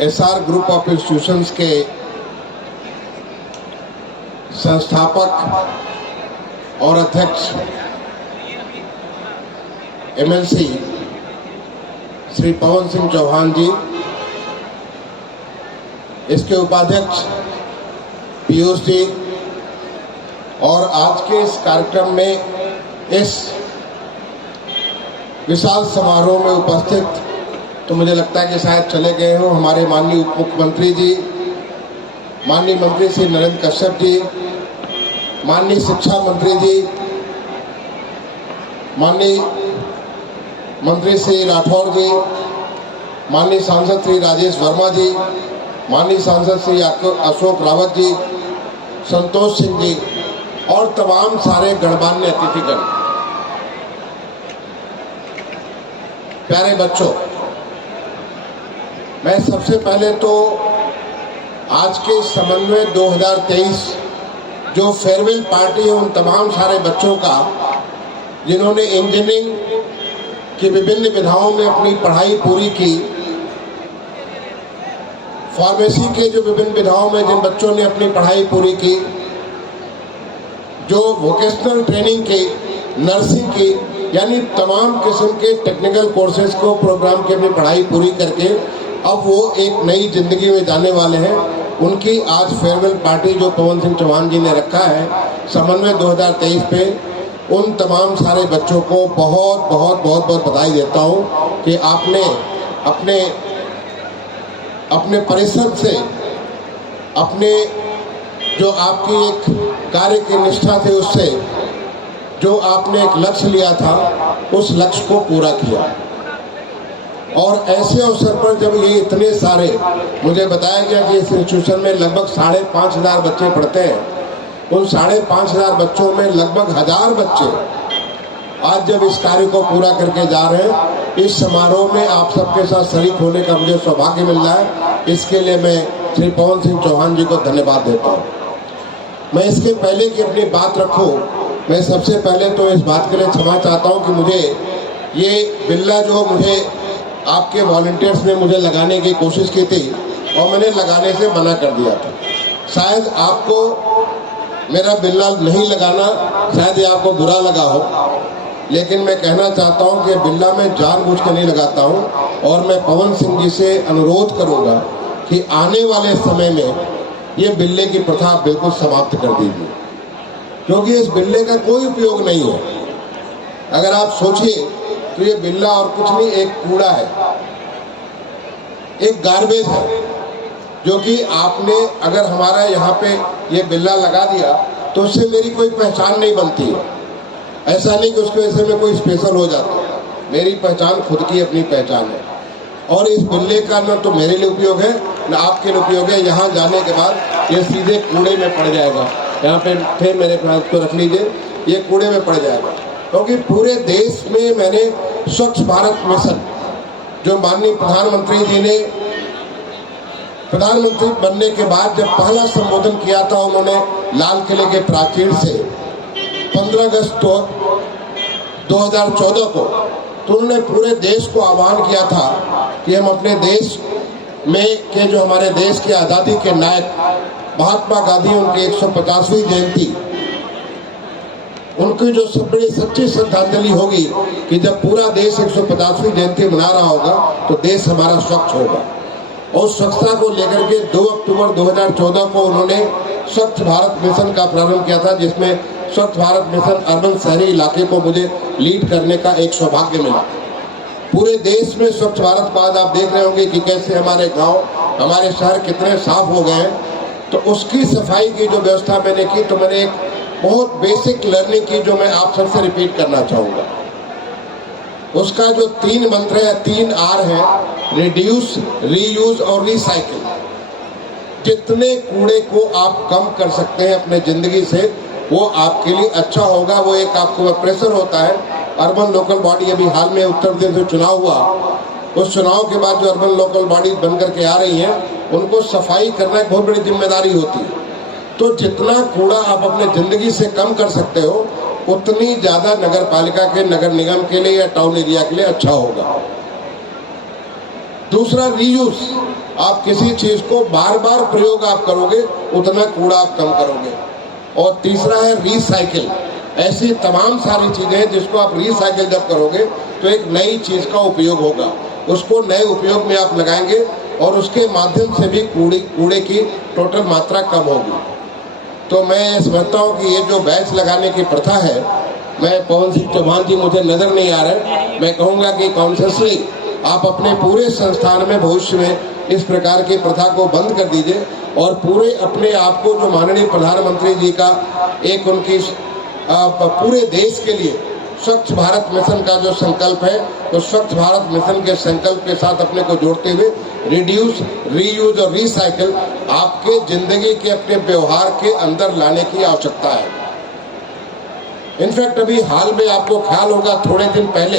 SR group of institutions के संस्थापक और अध्यक्ष एमएलसी श्री पवन सिंह चौहान जी, इसके उपाध्यक्ष पीयूष जी, और आज के इस कार्यक्रम में इस विशाल समारोह में उपस्थित, तो मुझे लगता है कि शायद चले गए हो, हमारे माननीय उप मुख्यमंत्री जी, माननीय मंत्री श्री नरेंद्र कश्यप जी, माननीय शिक्षा मंत्री जी, माननीय मंत्री श्री राठौर जी, माननीय सांसद श्री राजेश वर्मा जी, माननीय सांसद श्री अशोक रावत जी, संतोष सिंह जी और तमाम सारे गणमान्य अतिथिगण। प्यारे बच्चों, मैं सबसे पहले तो आज के समन्वय 2023 जो फेयरवेल पार्टी है उन तमाम सारे बच्चों का जिन्होंने इंजीनियरिंग की विभिन्न विधाओं में अपनी पढ़ाई पूरी की, फार्मेसी के जो विभिन्न विधाओं में जिन बच्चों ने अपनी पढ़ाई पूरी की, जो वोकेशनल ट्रेनिंग की, नर्सिंग की, यानी तमाम किस्म के टेक्निकल कोर्सेज को प्रोग्राम की अपनी पढ़ाई पूरी करके अब वो एक नई जिंदगी में जाने वाले हैं, उनकी आज फेयरवेल पार्टी जो पवन सिंह चौहान जी ने रखा है समन्वय 2023 पे, उन तमाम सारे बच्चों को बहुत बहुत बहुत बहुत बधाई देता हूँ कि आपने अपने अपने परिश्रम से, अपने जो आपकी एक कार्य की निष्ठा थी उससे जो आपने एक लक्ष्य लिया था उस लक्ष्य को पूरा किया। और ऐसे अवसर पर जब ये इतने सारे, मुझे बताया गया कि इस इंस्टीट्यूशन में लगभग 5,500 बच्चे पढ़ते हैं, उन 5,500 बच्चों में लगभग 1000 बच्चे आज जब इस कार्य को पूरा करके जा रहे हैं, इस समारोह में आप सबके साथ शरीक होने का मुझे सौभाग्य मिल रहा है। इसके लिए मैं श्री पवन सिंह चौहान जी को धन्यवाद देता हूँ। मैं इसके पहले कि अपनी बात रखूं, मैं सबसे पहले तो इस बात के लिए क्षमा चाहता हूं कि मुझे ये बिल्ला जो मुझे आपके वॉलंटियर्स ने मुझे लगाने की कोशिश की थी और मैंने लगाने से मना कर दिया था। शायद आपको मेरा बिल्ला नहीं लगाना, शायद ये आपको बुरा लगा हो, लेकिन मैं कहना चाहता हूं कि बिल्ला मैं जानबूझ के नहीं लगाता हूं और मैं पवन सिंह जी से अनुरोध करूंगा कि आने वाले समय में ये बिल्ले की प्रथा बिल्कुल समाप्त कर दीजिए, क्योंकि इस बिल्ले का कोई उपयोग नहीं है। अगर आप सोचिए तो ये बिल्ला और कुछ नहीं, एक कूड़ा है, एक गार्बेज है, जो कि आपने अगर हमारा यहाँ पे ये बिल्ला लगा दिया तो उससे मेरी कोई पहचान नहीं बनती है। ऐसा नहीं कि उसकी वजह से मैं कोई स्पेशल हो जाता हूँ, मेरी पहचान खुद की अपनी पहचान है। और इस बिल्ले का न तो मेरे लिए उपयोग है न आपके लिए उपयोग है। यहाँ जाने के बाद ये सीधे कूड़े में पड़ जाएगा। यहाँ पे फिर मेरे पास को रख लीजिए, ये कूड़े में पड़ जाएगा। क्योंकि पूरे देश में मैंने स्वच्छ भारत मिशन जो माननीय प्रधानमंत्री जी ने प्रधानमंत्री बनने के बाद जब पहला संबोधन किया था उन्होंने लाल किले के प्राचीर से 15 अगस्त 2014 को, तो उन्होंने पूरे देश को आह्वान किया था कि हम अपने देश में के जो हमारे देश के आज़ादी के नायक महात्मा गांधी, उनकी 150वीं जयंती, उनकी जो सब बड़ी सच्ची श्रद्धांजलि होगी कि जब पूरा देश 150वीं जयंती मना रहा होगा तो देश हमारा स्वच्छ होगा। और स्वच्छता को लेकर के 2 अक्टूबर 2014 को उन्होंने स्वच्छ भारत मिशन का प्रारंभ किया था, जिसमें स्वच्छ भारत मिशन अर्बन शहरी इलाके को मुझे लीड करने का एक सौभाग्य मिला। पूरे देश में स्वच्छ भारत बाद आप देख रहे होंगे कि कैसे हमारे गांव, हमारे शहर कितने साफ हो गए हैं। तो उसकी सफाई की जो व्यवस्था मैंने की, तो मैंने एक बहुत बेसिक लर्निंग की जो मैं आप सबसे रिपीट करना चाहूँगा। उसका जो 3 मंत्र है, 3 R है, रिड्यूस, रीयूज और रिसाइकिल। जितने कूड़े को आप कम कर सकते हैं अपने जिंदगी से, वो आपके लिए अच्छा होगा। वो एक आपको प्रेशर होता है। अर्बन लोकल बॉडी अभी हाल में उत्तर प्रदेश में चुनाव हुआ, उस चुनाव के बाद जो अर्बन लोकल बॉडी बनकर के आ रही हैं, उनको सफाई करना एक बहुत बड़ी जिम्मेदारी होती है। तो जितना कूड़ा आप अपने जिंदगी से कम कर सकते हो, उतनी ज्यादा नगर पालिका के, नगर निगम के लिए या टाउन एरिया के लिए अच्छा होगा। दूसरा रीयूज। आप किसी चीज को बार बार प्रयोग आप करोगे उतना कूड़ा आप कम करोगे। और तीसरा है रिसाइकिल। ऐसी तमाम सारी चीजें जिसको आप रिसाइकिल जब करोगे तो एक नई चीज का उपयोग होगा, उसको नए उपयोग में आप लगाएंगे और उसके माध्यम से भी कूड़े की टोटल मात्रा कम होगी। तो मैं समझता हूँ कि ये जो बैच लगाने की प्रथा है, मैं पवन सिंह चौहान जी मुझे नजर नहीं आ रहे, मैं कहूँगा कि कॉन्शियसली आप अपने पूरे संस्थान में भविष्य में इस प्रकार की प्रथा को बंद कर दीजिए और पूरे अपने आप को जो माननीय प्रधानमंत्री जी का एक उनकी पूरे देश के लिए स्वच्छ भारत मिशन का जो संकल्प है, तो स्वच्छ भारत मिशन के संकल्प के साथ अपने को जोड़ते हुए रिड्यूस, रीयूज और रिसाइकिल आपके जिंदगी के अपने व्यवहार के अंदर लाने की आवश्यकता है। इनफैक्ट अभी हाल में आपको ख्याल होगा, थोड़े दिन पहले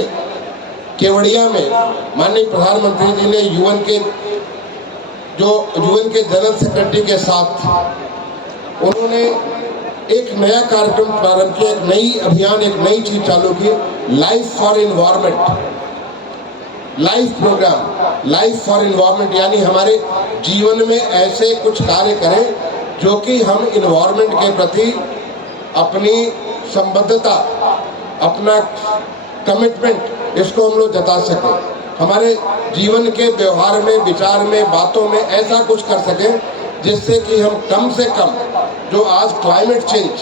केवड़िया में माननीय प्रधानमंत्री जी ने यूएन के जनरल सेक्रेटरी के साथ उन्होंने एक नया कार्यक्रम प्रारंभ किया, एक नई अभियान, एक नई चीज चालू की, life for environment, life programme, life for environment. यानी हमारे जीवन में ऐसे कुछ कार्य करें जो कि हम इन्वायरमेंट के प्रति अपनी संबद्धता, अपना कमिटमेंट, इसको हम लोग जता सकें। हमारे जीवन के व्यवहार में, विचार में, बातों में ऐसा कुछ कर सकें जिससे कि हम कम से कम जो आज क्लाइमेट चेंज,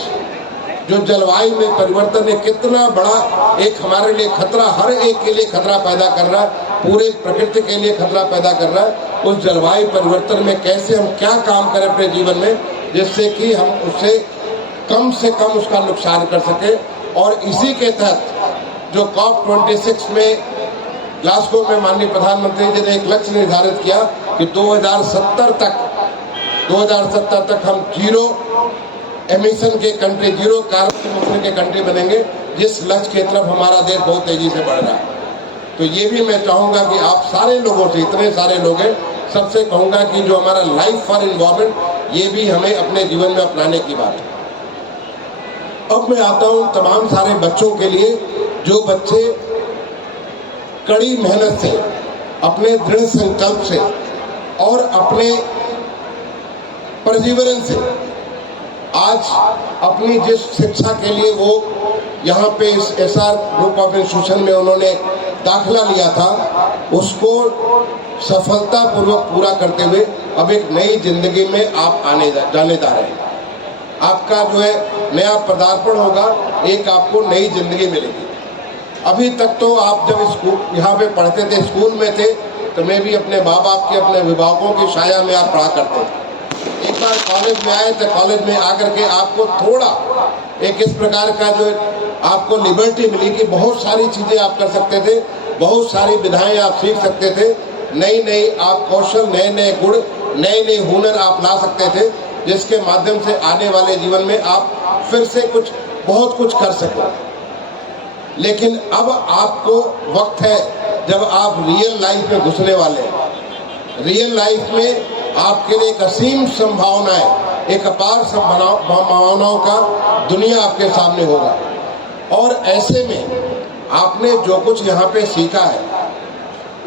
जो जलवायु में परिवर्तन है, कितना बड़ा एक हमारे लिए खतरा, हर एक के लिए खतरा पैदा कर रहा है, पूरे प्रकृति के लिए खतरा पैदा कर रहा है। उस जलवायु परिवर्तन में कैसे हम क्या काम करें अपने जीवन में जिससे कि हम उससे कम उसका नुकसान कर सके। और इसी के तहत जो COP26 में ग्लासगो में माननीय प्रधानमंत्री जी ने एक लक्ष्य निर्धारित किया कि 2070 तक हम जीरो एमिशन के कंट्री, जीरो कार्बन इमिशन के कंट्री बनेंगे, जिस लक्ष्य की तरफ हमारा देश बहुत तेजी से बढ़ रहा है। तो ये भी मैं चाहूंगा कि आप सारे लोगों से, इतने सारे लोग हैं, सबसे कहूंगा कि जो हमारा लाइफ फॉर इन्वायरमेंट, ये भी हमें अपने जीवन में अपनाने की बात है। अब मैं आता हूं तमाम सारे बच्चों के लिए, जो बच्चे कड़ी मेहनत से, अपने दृढ़ संकल्प से और अपने परजीवरन से आज अपनी जिस शिक्षा के लिए वो यहाँ पे इस SR ग्रुप ऑफ इंस्टीट्यूशन में उन्होंने दाखिला लिया था, उसको सफलतापूर्वक पूरा करते हुए अब एक नई जिंदगी में आप जाने जा रहे हैं। आपका जो है नया पदार्पण होगा, एक आपको नई जिंदगी मिलेगी। अभी तक तो आप जब स्कूल यहाँ पे पढ़ते थे, स्कूल में थे, तो मैं भी अपने माँ बाप के, अपने अभिभावकों की छाया में आप पढ़ा करते थे। एक बार कॉलेज में आए तो कॉलेज में आकर के आपको थोड़ा एक इस प्रकार का जो आपको लिबर्टी मिली कि बहुत सारी चीजें आप कर सकते थे, बहुत सारी विधाएं आप सीख सकते थे, नई नई आप कौशल, नए नए गुण, नए नए हुनर आप ला सकते थे, जिसके माध्यम से आने वाले जीवन में आप फिर से बहुत कुछ कर सको। लेकिन अब आपको वक्त है जब आप रियल लाइफ में घुसने वाले हैं। रियल लाइफ में आपके लिए एक असीम संभावनाएं, एक अपार संभावनाओं का दुनिया आपके सामने होगा। और ऐसे में आपने जो कुछ यहाँ पे सीखा है,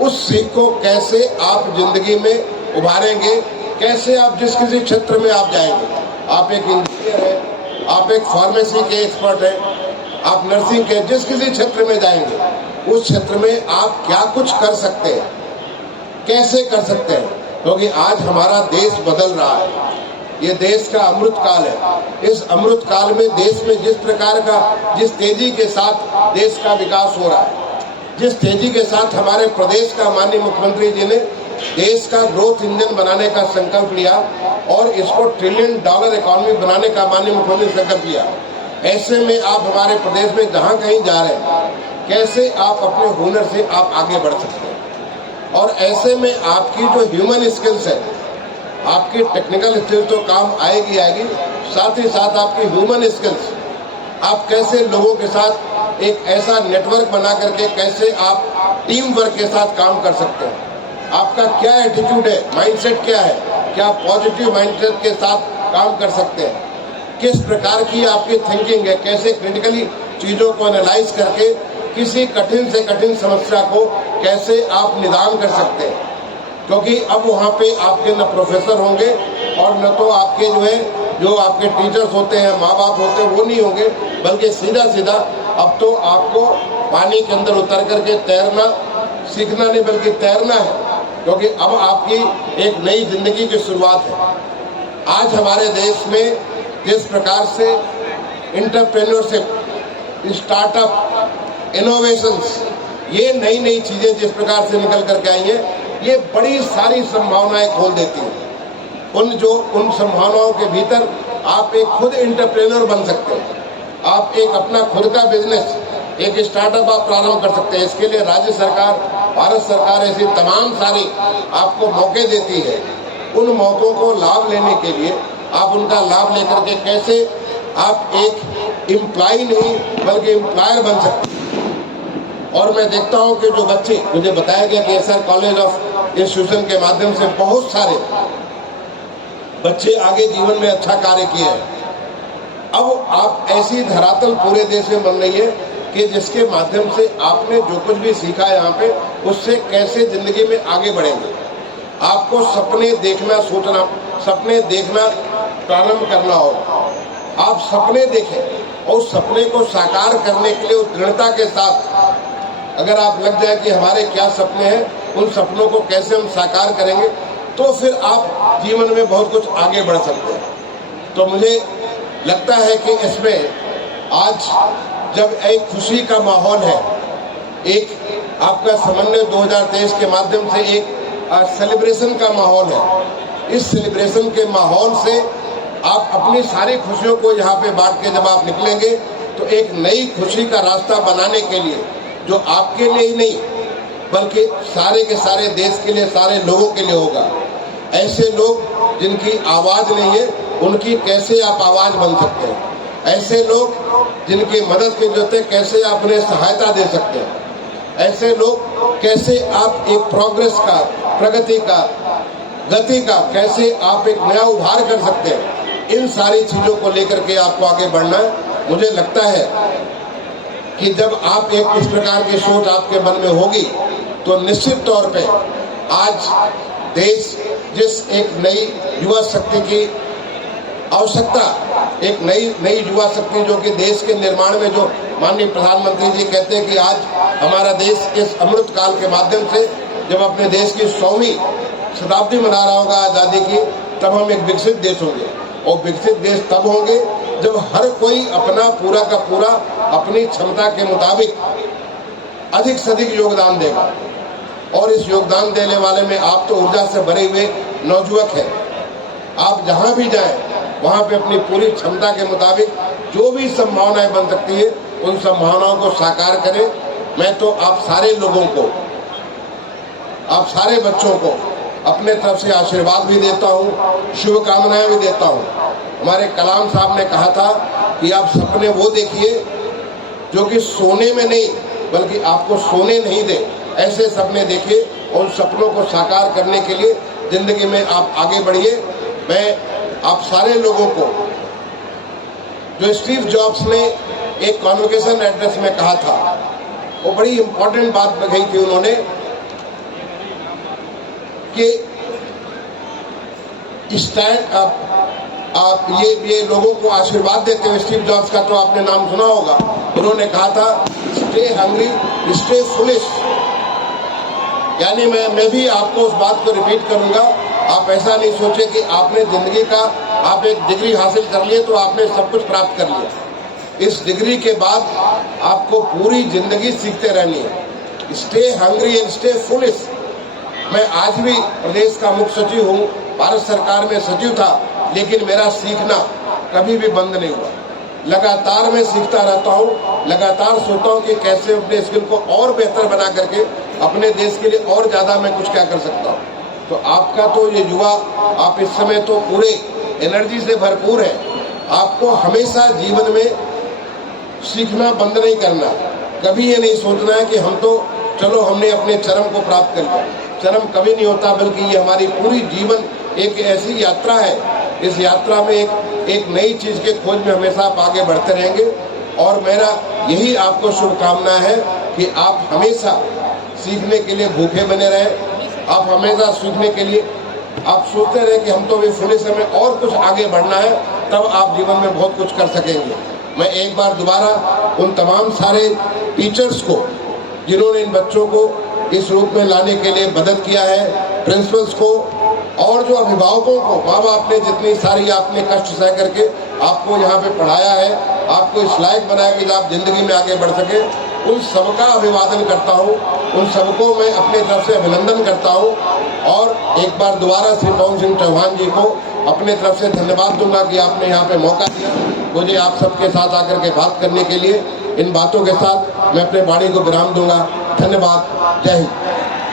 उस सीख को कैसे आप जिंदगी में उभारेंगे, कैसे आप जिस किसी क्षेत्र में आप जाएंगे, आप एक इंजीनियर हैं, आप एक फार्मेसी के एक्सपर्ट हैं, आप नर्सिंग के, जिस किसी क्षेत्र में जाएंगे उस क्षेत्र में आप क्या कुछ कर सकते हैं, कैसे कर सकते हैं। क्योंकि आज हमारा देश बदल रहा है, ये देश का अमृत काल है। इस अमृत काल में देश में जिस प्रकार का, जिस तेजी के साथ देश का विकास हो रहा है, जिस तेजी के साथ हमारे प्रदेश का माननीय मुख्यमंत्री जी ने देश का ग्रोथ इंजन बनाने का संकल्प लिया और इसको $1 ट्रिलियन इकोनॉमी बनाने का माननीय मुख्यमंत्री ने संकल्प लिया। ऐसे में आप हमारे प्रदेश में जहाँ कहीं जा रहे हैं, कैसे आप अपने हुनर से आप आगे बढ़ सकते हैं। और ऐसे में आपकी जो ह्यूमन स्किल्स है, आपकी टेक्निकल स्किल्स तो काम आएगी, साथ ही साथ आपकी ह्यूमन स्किल्स, आप कैसे लोगों के साथ एक ऐसा नेटवर्क बना करके कैसे आप टीम वर्क के साथ काम कर सकते हैं, आपका क्या एटीट्यूड है, माइंडसेट क्या है, क्या पॉजिटिव माइंडसेट के साथ काम कर सकते हैं, किस प्रकार की आपकी थिंकिंग है, कैसे क्रिटिकली चीजों को एनालाइज करके किसी कठिन से कठिन समस्या को कैसे आप निदान कर सकते हैं। क्योंकि अब वहाँ पे आपके न प्रोफेसर होंगे और न तो आपके जो आपके टीचर्स होते हैं, माँ बाप होते हैं, वो नहीं होंगे, बल्कि सीधा सीधा अब तो आपको पानी के अंदर उतर करके तैरना सीखना नहीं बल्कि तैरना है, क्योंकि अब आपकी एक नई जिंदगी की शुरुआत है। आज हमारे देश में जिस प्रकार से एंटरप्रेन्योरशिप, स्टार्टअप, इनोवेशंस, ये नई नई चीजें जिस प्रकार से निकल करके आई हैं, ये बड़ी सारी संभावनाएं खोल देती हैं। उन संभावनाओं के भीतर आप एक खुद एंटरप्रेन्योर बन सकते हैं। आप एक अपना खुद का बिजनेस, एक स्टार्टअप आप प्रारंभ कर सकते हैं। इसके लिए राज्य सरकार, भारत सरकार ऐसी तमाम सारी आपको मौके देती है। उन मौकों को लाभ लेने के लिए आप उनका लाभ लेकर के कैसे आप एक एम्प्लॉय नहीं बल्कि एम्प्लॉयर बन सकते हैं। और मैं देखता हूं कि जो बच्चे, मुझे बताया गया कि एसआर कॉलेज ऑफ इंस्टीट्यूशन के माध्यम से बहुत सारे बच्चे आगे जीवन में अच्छा कार्य किए हैं। अब आप ऐसी धरातल पूरे देश में बन रही है कि जिसके माध्यम से आपने जो कुछ भी सीखा है यहाँ पे, उससे कैसे जिंदगी में आगे बढ़ेंगे। आपको सपने देखना, सोचना, सपने देखना प्रारंभ करना हो। आप सपने देखें और उस सपने को साकार करने के लिए उस दृढ़ता के साथ अगर आप लग जाए कि हमारे क्या सपने हैं, उन सपनों को कैसे हम साकार करेंगे, तो फिर आप जीवन में बहुत कुछ आगे बढ़ सकते हैं। तो मुझे लगता है कि इसमें आज जब एक खुशी का माहौल है, एक आपका समन्वय 2023 के माध्यम से एक सेलिब्रेशन का माहौल है। इस सेलिब्रेशन के माहौल से आप अपनी सारी खुशियों को यहाँ पे बांट के जब आप निकलेंगे तो एक नई खुशी का रास्ता बनाने के लिए, जो आपके लिए ही नहीं बल्कि सारे के सारे देश के लिए, सारे लोगों के लिए होगा। ऐसे लोग जिनकी आवाज नहीं है, उनकी कैसे आप आवाज बन सकते हैं। ऐसे लोग जिनकी मदद की जरूरत है, कैसे आप उन्हें सहायता दे सकते हैं। ऐसे लोग कैसे आप एक प्रोग्रेस का, प्रगति का, गति का कैसे आप एक नया उभार कर सकते हैं। इन सारी चीजों को लेकर के आपको आगे बढ़ना है। मुझे लगता है कि जब आप एक इस प्रकार की सोच आपके मन में होगी तो निश्चित तौर पे आज देश जिस एक नई युवा शक्ति की आवश्यकता, एक नई युवा शक्ति जो कि देश के निर्माण में, जो माननीय प्रधानमंत्री जी कहते हैं कि आज हमारा देश इस अमृत काल के माध्यम से जब अपने देश की 100वीं शताब्दी मना रहा होगा आजादी की, तब हम एक विकसित देश होंगे। और विकसित देश तब होंगे जब हर कोई अपना पूरा का पूरा अपनी क्षमता के मुताबिक अधिक से अधिक योगदान देगा। और इस योगदान देने वाले में आप तो ऊर्जा से भरे हुए नौजुवक हैं। आप जहां भी जाएं वहां पे अपनी पूरी क्षमता के मुताबिक जो भी संभावनाएं बन सकती है, उन संभावनाओं को साकार करें। मैं तो आप सारे लोगों को, आप सारे बच्चों को अपने तरफ से आशीर्वाद भी देता हूँ, शुभकामनाएं भी देता हूँ। हमारे कलाम साहब ने कहा था कि आप सपने वो देखिए जो कि सोने में नहीं बल्कि आपको सोने नहीं दे, ऐसे सपने देखिए और उन सपनों को साकार करने के लिए जिंदगी में आप आगे बढ़िए। मैं आप सारे लोगों को, जो स्टीव जॉब्स ने एक कॉन्वोकेशन एड्रेस में कहा था, वो बड़ी इंपॉर्टेंट बात कही थी उन्होंने कि स्टैंड आप ये लोगों को आशीर्वाद देते हुए, स्टीव जॉब्स का तो आपने नाम सुना होगा, उन्होंने कहा था स्टे हंग्री स्टे फुलिश। यानी मैं भी आपको उस बात को रिपीट करूंगा। आप ऐसा नहीं सोचे कि आपने जिंदगी का आप एक डिग्री हासिल कर लिए तो आपने सब कुछ प्राप्त कर लिया। इस डिग्री के बाद आपको पूरी जिंदगी सीखते रहनी है। Stay hungry and stay foolish. मैं आज भी प्रदेश का मुख्य सचिव हूँ, भारत सरकार में सचिव था, लेकिन मेरा सीखना कभी भी बंद नहीं हुआ। लगातार मैं सीखता रहता हूँ, लगातार सोचता हूँ कि कैसे अपने स्किल को और बेहतर बना करके अपने देश के लिए और ज्यादा मैं कुछ क्या कर सकता हूँ। तो आपका तो ये युवा, आप इस समय तो पूरे एनर्जी से भरपूर है। आपको हमेशा जीवन में सीखना बंद नहीं करना। कभी ये नहीं सोचना है कि हम तो चलो हमने अपने चरम को प्राप्त कर लिया। चरम कभी नहीं होता, बल्कि ये हमारी पूरी जीवन एक ऐसी यात्रा है। इस यात्रा में एक नई चीज के खोज में हमेशा आप आगे बढ़ते रहेंगे। और मेरा यही आपको शुभकामना है कि आप हमेशा सीखने के लिए भूखे बने रहें, आप हमेशा सीखने के लिए आप सोचते रहे कि हम तो अभी फुले समय और कुछ आगे बढ़ना है, तब आप जीवन में बहुत कुछ कर सकेंगे। मैं एक बार दोबारा उन तमाम सारे टीचर्स को जिन्होंने इन बच्चों को इस रूप में लाने के लिए मदद किया है, प्रिंसिपल्स को और जो अभिभावकों को, माँ बाप ने जितनी सारी आपने कष्ट सह करके आपको यहाँ पे पढ़ाया है, आपको इस लायक बनाया कि आप जिंदगी में आगे बढ़ सके, उन सबका अभिवादन करता हूँ। उन सबको मैं अपनी तरफ से अभिनंदन करता हूँ और एक बार दोबारा श्री पवन सिंह चौहान जी को अपने तरफ से धन्यवाद दूंगा कि आपने यहाँ पे मौका दिया मुझे आप सबके साथ आकर के बात करने के लिए। इन बातों के साथ मैं अपने वाणी को विराम दूंगा। धन्यवाद। जय हिंद।